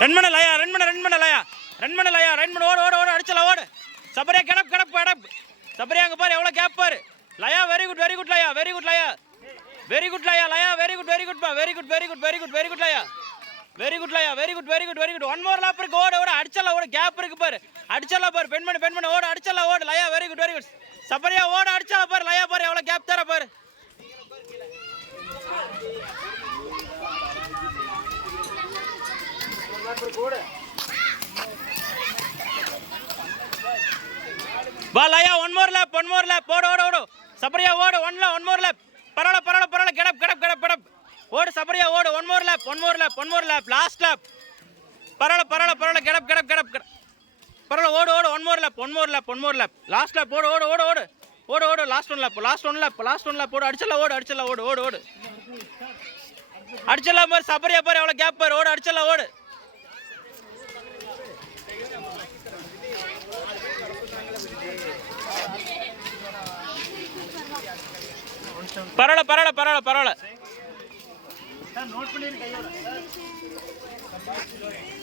run பண்ண லயா run பண்ண லயா ஓடு அடிச்சல ஓடு சபரியா கிடப் சபரியா அங்க பாரு எவ்வளவு கேப் பாரு லயா வெரி குட் லயா வெரி குட் லயா வெரி குட் பா வெரி குட் லயா வெரி குட் ஒன் மோர் லாப் இருக்கு ஓடு அடிச்சல ஓடு கேப் இருக்கு பாரு அடிச்சல பாரு பெண் பண்ணு ஓடு அடிச்சல ஓடு லயா வெரி குட் சபரியா ஓடு அடிச்சல பாரு லயா பாரு எவ்வளவு கேப் தர பாரு வா லயா ஒன் மோர் லேப் ஓடு சபரியா ஓடு ஒன் மோர் லேப் பரவாயில்ல கிடப் ஓடு சபரியா ஓடு one more lab last lab பரவாயில்ல கிடப் பரவாயில்ல ஓடு one more lab last lab ஓடு லாஸ்ட் ஒன் லேப் ஓடு அடிச்சல ஓடு அடிச்சல பாரு சபரியா பாரு எவ்வளவு கேப் பாரு ஓடு அடிச்சல ஓடு பரவாயில்ல நோட் பண்ணிருக்கேன்